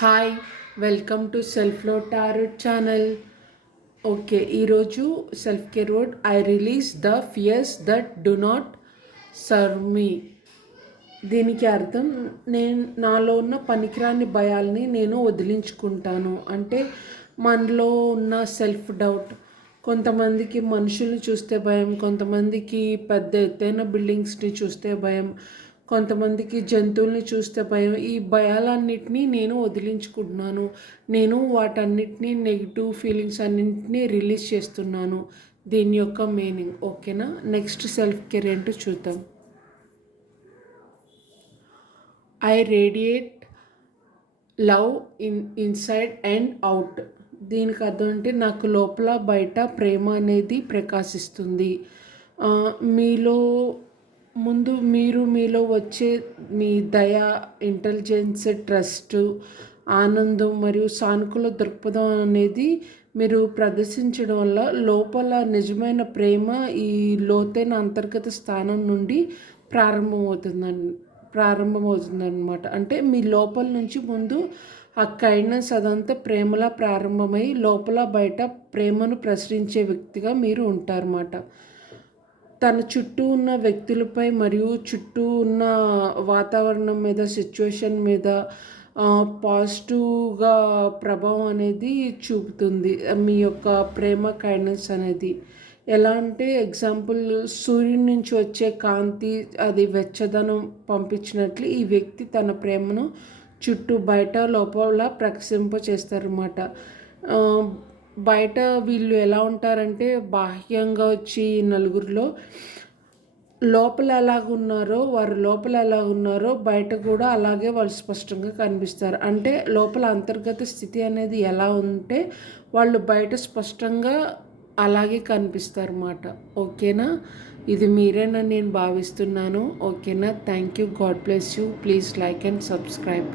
Hi, welcome to self love tarot channel. Okay, ఈరోజు self care word I release the fears that do not serve me. దీనికి అర్థం నాలో ఉన్న పనికిరాని భయాల్ని నేను వదిలించుకుంటాను. అంటే మనలో ఉన్న సెల్ఫ్ డౌట్, కొంతమందికి మనుషుల్ని చూస్తే భయం, కొంతమందికి పెద్ద ఎత్తైన బిల్డింగ్స్ని చూస్తే భయం, కొంతమందికి జంతువుల్ని చూస్తే భయం. ఈ భయాలన్నిటినీ నేను వదిలించుకుంటున్నాను. నేను వాటన్నిటినీ నెగిటివ్ ఫీలింగ్స్ అన్నింటినీ రిలీజ్ చేస్తున్నాను. దీని యొక్క మీనింగ్ ఓకేనా. నెక్స్ట్ సెల్ఫ్ కేర్ ఏంటో చూద్దాం. I radiate love inside and out. దీనికి అర్థం అంటే నాకు లోపల బయట ప్రేమ అనేది ప్రకాశిస్తుంది. మీలో ముందు మీలో వచ్చే మీ దయ, ఇంటెలిజెన్స్, ట్రస్ట్, ఆనందం మరియు సానుకూల దృక్పథం అనేది మీరు ప్రదర్శించడం వల్ల లోపల నిజమైన ప్రేమ ఈ లోతైన అంతర్గత స్థానం నుండి ప్రారంభమవుతుందన్నమాట. అంటే మీ లోపల నుంచి ముందు ఆ కైండ్నెస్ అదంతా ప్రేమలా ప్రారంభమై లోపల బయట ప్రేమను ప్రసరించే వ్యక్తిగా మీరు ఉంటారన్నమాట. తన చుట్టూ ఉన్న వ్యక్తులపై మరియు చుట్టూ ఉన్న వాతావరణం మీద, సిచ్యువేషన్ మీద పాజిటివ్గా ప్రభావం అనేది చూపుతుంది మీ యొక్క ప్రేమ, కైండ్నెస్ అనేది. ఎలా అంటే ఎగ్జాంపుల్, సూర్యుని నుంచి వచ్చే కాంతి అది వెచ్చదనం పంపించినట్లు ఈ వ్యక్తి తన ప్రేమను చుట్టూ బయట లోపల ప్రకాశింప చేస్తారన్నమాట. బయట వీళ్ళు ఎలా ఉంటారంటే బాహ్యంగా వచ్చి నలుగురిలో వారు లోపల ఎలాగున్నారో బయట కూడా అలాగే వాళ్ళు స్పష్టంగా కనిపిస్తారు. అంటే లోపల అంతర్గత స్థితి అనేది ఎలా ఉంటే వాళ్ళు బయట స్పష్టంగా అలాగే కనిపిస్తారు అన్నమాట. ఓకేనా, ఇది మీరేనని నేను భావిస్తున్నాను. ఓకేనా, thank you, God bless you. Please like and subscribe.